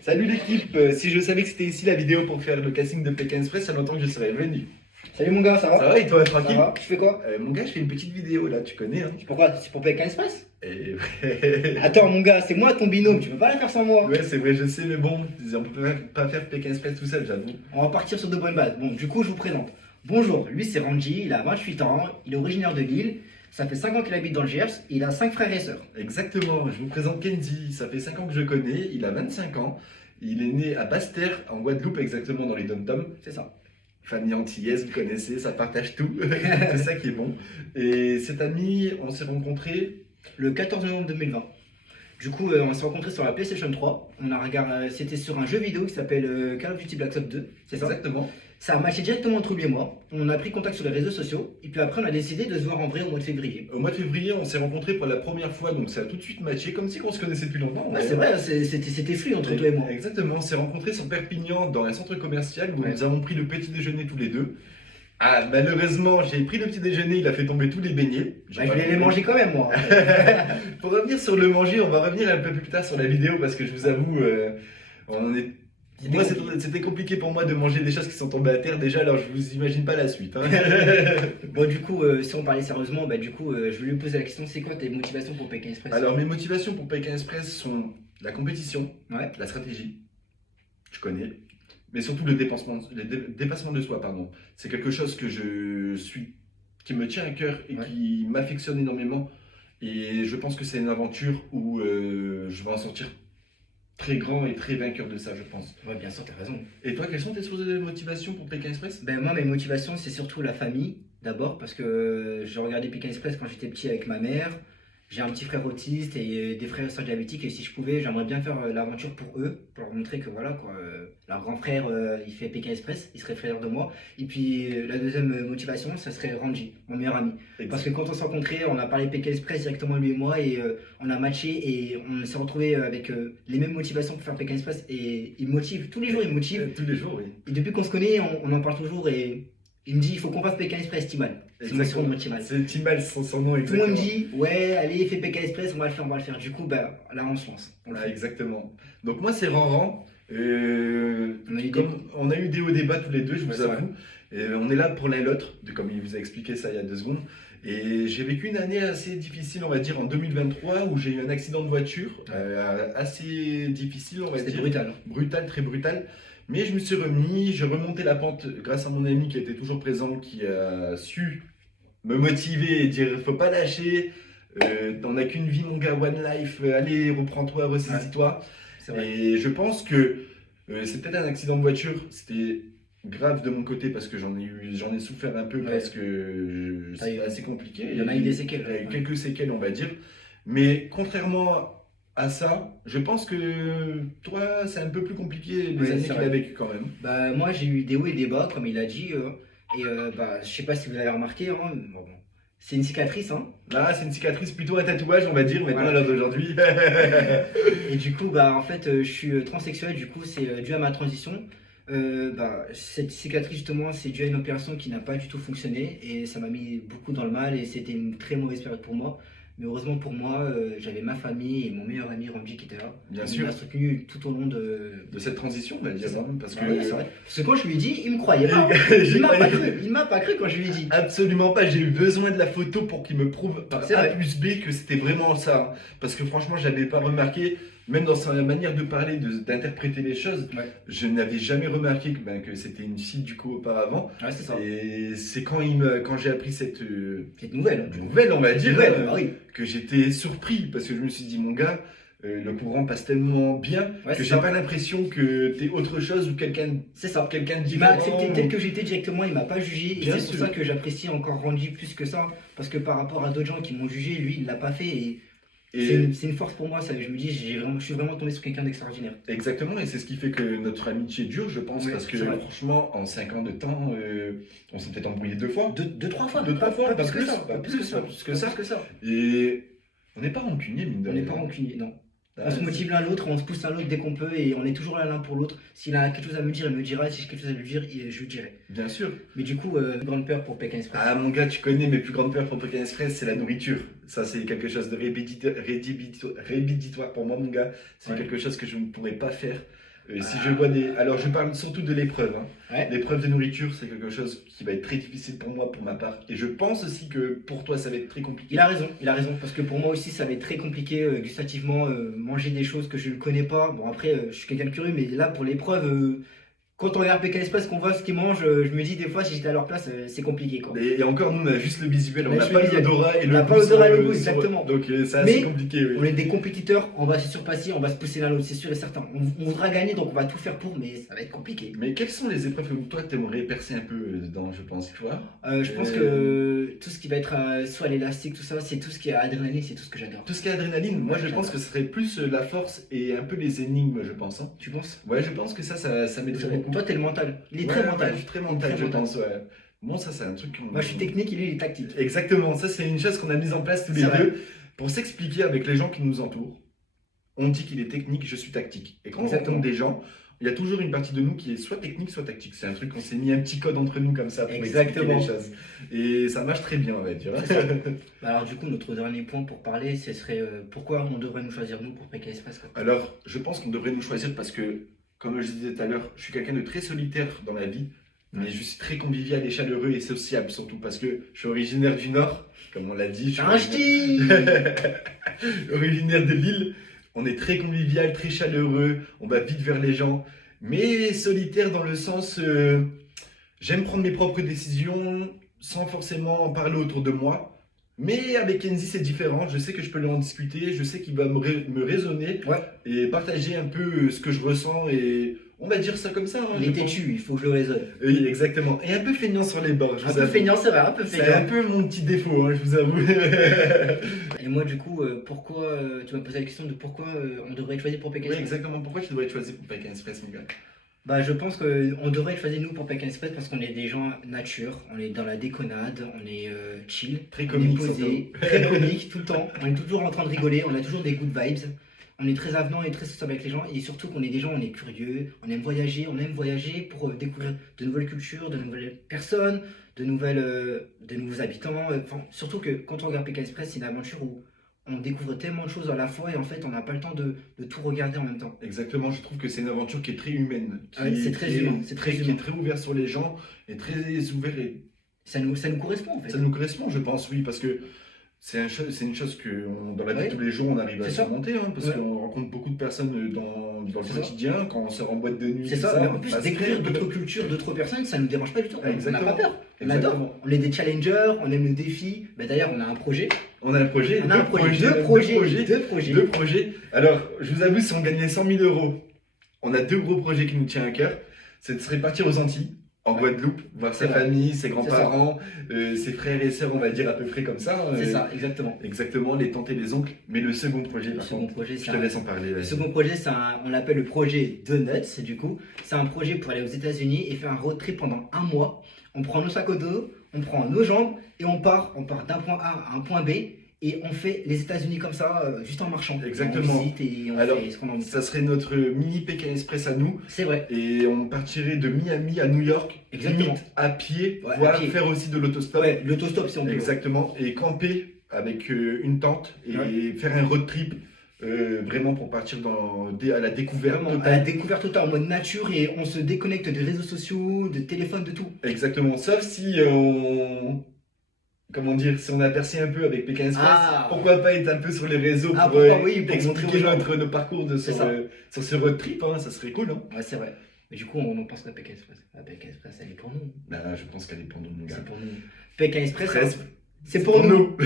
Salut l'équipe, si je savais que c'était ici la vidéo pour faire le casting de Pékin Express, ça longtemps que je serais venu. Salut mon gars, ça va? Ça va et toi, Ça tranquille? va? Tu fais quoi? Mon gars, je fais une petite vidéo là, tu connais hein. C'est pourquoi? C'est pour Pékin Express? Et... Attends mon gars, c'est moi ton binôme, tu peux pas la faire sans moi. ouais, c'est vrai, je sais, mais bon, on peut pas faire Pékin Express tout seul, j'avoue. On va partir sur de bonnes bases. Bon, du coup, je vous présente. Bonjour, lui c'est Ranji, il a 28 ans, il est originaire de Lille, ça fait 5 ans qu'il habite dans le Gers, il a 5 frères et sœurs. Exactement, je vous présente Kenzie, ça fait 5 ans que je connais, il a 25 ans, il est né à Basse-Terre, en Guadeloupe exactement, dans les Dom-Tom. C'est ça. Famille antillaise, vous connaissez, ça partage tout, c'est ça qui est bon. Et cet ami, on s'est rencontrés Le 14 novembre 2020. Du coup, on s'est rencontrés sur la PlayStation 3. On a regardé, c'était sur un jeu vidéo qui s'appelle Call of Duty Black Ops 2. C'est ça. Exactement. Ça a matché directement entre lui et moi. On a pris contact sur les réseaux sociaux. Et puis après, on a décidé de se voir en vrai au mois de février. Au mois de février, on s'est rencontrés pour la première fois, donc ça a tout de suite matché, comme si on se connaissait depuis longtemps. Ouais, c'est vrai, c'était fluide entre toi et moi. Exactement, on s'est rencontrés sur Perpignan dans un centre commercial où Ouais. nous avons pris le petit déjeuner tous les deux. Ah, malheureusement, j'ai pris le petit déjeuner, il a fait tomber tous les beignets. Bah, je vais les manger quand même, moi. Pour revenir sur le manger, on va revenir un peu plus tard sur la vidéo parce que je vous avoue, on est... moi, c'était compliqué pour moi de manger des choses qui sont tombées à terre déjà, alors je vous imagine pas la suite. Hein. Bon, du coup, si on parlait sérieusement, bah, du coup, je voulais lui poser la question, c'est quoi tes motivations pour Pékin Express? Alors, mes motivations pour Pékin Express sont la compétition, Ouais. la stratégie, je connais, mais surtout le dépassement de soi, pardon. C'est quelque chose que qui me tient à cœur et Ouais. qui m'affectionne énormément. Et je pense que c'est une aventure où je vais en sortir très grand et très vainqueur de ça, je pense. Ouais, bien sûr, t'as raison. Et toi, quelles sont tes sources de motivation pour Pékin Express? Ben, moi, mes motivations, c'est surtout la famille, d'abord, parce que j'ai regardé Pékin Express quand j'étais petit avec ma mère. J'ai un petit frère autiste et des frères et sœurs diabétiques, et si je pouvais, j'aimerais bien faire l'aventure pour eux, pour leur montrer que voilà, quoi, leur grand frère, il fait Pékin Express, il serait fier de moi. Et puis, la deuxième motivation, ça serait Ranji, mon meilleur ami. Parce que quand on s'est rencontrés, on a parlé Pékin Express directement lui et moi, et on a matché, et on s'est retrouvés avec les mêmes motivations pour faire Pékin Express, et il me motive, tous les jours il me motive. Tous les jours, oui. Et depuis qu'on se connaît, on en parle toujours, et il me dit, il faut qu'on fasse Pékin Express, Timal. C'est mon surnom, Timal. C'est Timal, son nom, Tout le exactement. monde me dit, ouais, allez, fais Pékin Express, on va le faire, on va le faire. Du coup, bah, là, on se lance. On le Ah, fait. exactement. Donc moi, c'est Ranran. On On a eu des hauts débats tous les deux, je vous Ouais, c'est vrai. avoue. On est là pour l'un et l'autre, comme il vous a expliqué ça il y a 2 secondes. Et j'ai vécu une année assez difficile, on va dire, en 2023, où j'ai eu un accident de voiture assez difficile, on va C'était dire. brutal. Brutal, très brutal. Mais je me suis remis, j'ai remonté la pente grâce à mon ami qui était toujours présent, qui a su me motiver et dire faut pas lâcher, t'en as qu'une vie mon gars, one life, allez reprends-toi, ressaisis-toi. C'est vrai. Et je pense que c'est peut-être un accident de voiture, c'était grave de mon côté parce que j'en ai souffert un peu Ouais. parce que T'as c'est eu- assez compliqué. Il y en a eu des séquelles. Il y a eu quelques séquelles on va dire, mais contrairement à ça, je pense que toi c'est un peu plus compliqué les Ouais, années c'est qu'il vrai. a vécu quand même. Bah, moi, j'ai eu des hauts et des bas, comme il a dit. Bah, je sais pas si vous avez remarqué, hein, bon, c'est une cicatrice, hein. Là c'est une cicatrice, plutôt un tatouage on va dire maintenant Voilà. à l'heure d'aujourd'hui. Et du coup, bah, en fait, je suis transsexuel, du coup, c'est dû à ma transition. Bah, cette cicatrice, justement, c'est dû à une opération qui n'a pas du tout fonctionné et ça m'a mis beaucoup dans le mal et c'était une très mauvaise période pour moi. Mais heureusement pour moi, j'avais ma famille et mon meilleur ami Randy qui était là. Bien Il sûr. m'a soutenu tout au long de. De cette transition on va dire, C'est ça. hein, parce que Ah ouais, c'est vrai. Parce que quand je lui ai dit, il me croyait pas. J'y Il m'a pas croyais. cru. Il m'a pas cru quand je lui ai dit. Absolument pas, j'ai eu besoin de la photo pour qu'il me prouve par C'est A vrai. plus B que c'était vraiment ça. Parce que franchement, j'avais pas remarqué, même dans sa manière de parler, d'interpréter les choses, Ouais. je n'avais jamais remarqué que c'était une fille du coup auparavant. Ouais, c'est ça. Et c'est quand, quand j'ai appris cette Cette nouvelle. nouvelle, on va dire, Nouvelle, bah oui. que j'étais surpris. Parce que je me suis dit, mon gars, le courant passe tellement bien Ouais, que c'est j'ai ça. pas l'impression que t'es autre chose ou quelqu'un C'est ça. de Il m'a différent. accepté tel que j'étais directement, il m'a pas jugé. Et Bien c'est pour sûr. ça que j'apprécie encore Randy plus que ça. Parce que par rapport à d'autres gens qui m'ont jugé, lui, il l'a pas fait. Et Et c'est une force pour moi. Ça, je me dis, je suis vraiment tombé sur quelqu'un d'extraordinaire. exactement, et c'est ce qui fait que notre amitié dure, je pense, Ouais, parce que c'est vrai. franchement, en 5 ans de temps, on s'est peut-être embrouillé 2 fois. Deux, trois fois. Deux, trois fois, pas pas plus que plus, ça. pas Pas plus que ça. plus, pas plus que ça. Pas plus que ça. Et on n'est pas rancunier, mine de On rien. n'est pas rancunier, non. Ah, On se motive l'un l'autre, on se pousse l'un l'autre dès qu'on peut et on est toujours là l'un pour l'autre. S'il a quelque chose à me dire, il me dira. Si j'ai quelque chose à lui dire, je lui dirai. Bien sûr. Mais du coup, grande peur pour Pékin Express. Ah, mon gars, tu connais mes plus grandes peurs pour Pékin Express, c'est la nourriture. Ça, c'est quelque chose de rédhibitoire pour moi, mon gars. C'est Ouais. quelque chose que je ne pourrais pas faire. Si je vois des... Alors, je parle surtout de l'épreuve, hein. Ouais. L'épreuve de nourriture, c'est quelque chose qui va être très difficile pour moi, pour ma part. Et je pense aussi que pour toi, ça va être très compliqué. Il a raison, parce que pour moi aussi, ça va être très compliqué gustativement, manger des choses que je ne connais pas. Bon, après, je suis quelqu'un de curieux, mais là, pour l'épreuve, quand on regarde Pékin Express, qu'on voit ce qu'ils mangent, je me dis des fois, si j'étais à leur place, c'est compliqué, quoi. Et encore, nous, on a juste le visuel, On on a n'a juste pas le visuel. l'odorat et On le n'a goût pas l'odorat et le sur- goût, sur- exactement. Donc, c'est assez Mais compliqué, oui. on est des compétiteurs, on va se surpasser, on va se pousser l'un l'autre, c'est sûr et certain. On voudra gagner, donc on va tout faire pour, mais ça va être compliqué. Mais quelles sont les épreuves que toi, tu aimerais percer un peu dedans, je pense, tu vois? Je pense que tout ce qui va être soit l'élastique, tout ça, c'est tout ce qui est adrénaline, c'est tout ce que j'adore. Tout ce qui est adrénaline, moi, Ouais, je pense que ce serait plus la force et un peu les énigmes, je pense, hein. Tu penses? Ouais, je pense que ça m'aiderait beaucoup. Toi, t'es le mental. Il est Ouais, très ouais, mental. je suis très mental, Très je mental. pense, ouais. Bon, ça, c'est un truc qu'on... Moi, je suis technique et lui, il est tactique. Exactement, ça, c'est une chose qu'on a mise en place tous les C'est vrai. deux pour s'expliquer avec les gens qui nous entourent. On dit qu'il est technique, je suis tactique. Et quand on Exactement. rencontre des gens, il y a toujours une partie de nous qui est soit technique, soit tactique. C'est un truc qu'on s'est mis un petit code entre nous comme ça pour Exactement. expliquer les choses. Et ça marche très bien, on va dire. Bah alors, du coup, notre dernier point pour parler, ce serait pourquoi on devrait nous choisir, nous, pour Pékin Express, quoi. Alors, je pense qu'on devrait nous choisir parce que, comme je disais tout à l'heure, je suis quelqu'un de très solitaire dans la vie, mais je suis très convivial et chaleureux et sociable surtout parce que je suis originaire du Nord, comme on l'a dit. Je suis Un ch'ti. originaire de Lille. On est très convivial, très chaleureux, on va vite vers les gens, mais solitaire dans le sens, j'aime prendre mes propres décisions sans forcément en parler autour de moi. Mais avec Kenzie, c'est différent. Je sais que je peux lui en discuter, je sais qu'il va me raisonner Ouais. et partager un peu ce que je ressens. Et on va dire ça comme ça. Hein, Il je est pense. têtu, il faut que je le raisonne. Oui, exactement. Et un peu feignant sur les bords, je Un vous peu avoue. feignant, c'est vrai, un peu C'est un feignant. peu mon petit défaut, hein, je vous avoue. Et moi, du coup, pourquoi tu m'as posé la question de pourquoi on devrait être choisi pour Pékin Oui, Express? exactement. Pourquoi tu devrais être choisi pour Pékin Express, mon gars? Bah, je pense qu'on devrait être choisi, nous, pour Pékin Express parce qu'on est des gens nature, on est dans la déconnade, on est chill, Très on est comique, posé, très comique tout le temps, on est toujours en train de rigoler, on a toujours des good vibes, on est très avenant et très sociable avec les gens et surtout qu'on est des gens, on est curieux, on aime voyager pour découvrir de nouvelles cultures, de nouvelles personnes, de nouveaux habitants. Enfin, surtout que quand on regarde Pékin Express, c'est une aventure où on découvre tellement de choses à la fois et en fait on n'a pas le temps de tout regarder en même temps. Exactement, je trouve que c'est une aventure qui est très humaine. Ouais, c'est très humain, c'est très qui humain. est très ouvert sur les gens et très ouvert et Ça nous correspond en fait. ça nous correspond, je pense, oui, parce que c'est une chose que dans la vie Ouais. de tous les jours on arrive à C'est ça. surmonter, hein, parce Ouais. qu'on rencontre beaucoup de personnes dans le C'est ça. quotidien, quand on sort en boîte de nuit. C'est tout ça, mais en on plus passe découvrir très- d'autres cultures, d'autres personnes, ça ne nous dérange pas du tout. On n'a Exactement. pas peur. On Exactement. adore. On est des challengers, on aime le défi. Bah, d'ailleurs, on a un projet. On a un projet, On a un projet, deux projets. deux projets. Alors, je vous avoue, si on gagnait 100 000 euros, on a deux gros projets qui nous tiennent à cœur. Ce serait partir aux Antilles, en Ouais. Guadeloupe, voir sa C'est vrai. famille, ses grands-parents, ses frères et sœurs, on va dire à peu près comme ça. C'est ça, exactement. Exactement, les tantes et les oncles. Mais le second projet, Le par second contre, projet, je c'est te un- laisse en parler. Le vas-y. second projet, on l'appelle le projet Donuts, du coup. C'est un projet pour aller aux États-Unis et faire un road trip pendant un mois. On prend nos sacs au dos, on prend nos jambes et on part d'un point A à un point B et on fait les États-Unis comme ça, juste en marchant. Exactement. On visite et on Alors, fait ce qu'on a envie de Ça faire. serait notre mini Pékin Express à nous. C'est vrai. Et on partirait de Miami à New York, Exactement. limite à pied, Ouais, voire à pied. faire aussi de l'autostop. Ouais, l'autostop si on peut. Exactement, et camper avec une tente et Ouais. faire un road trip vraiment pour partir à la découverte Vraiment, à totale. la découverte totale en mode nature et on se déconnecte des réseaux sociaux, de téléphone, de tout. Exactement, sauf si comment dire, si on a percé un peu avec Pékin Express, Ah. pourquoi pas être un peu sur les réseaux Ah, pour pourquoi oui, pour expliquer montrer aux gens. nos parcours C'est ça. sur ce road trip, hein, ça serait cool, hein. Ouais, c'est vrai. Mais du coup, on en pense quoi Pékin Express? La Pékin Express, elle est pour nous. Là, je pense qu'elle est pour nous, mon gars. C'est pour nous. Pékin Express, Express, c'est pour nous.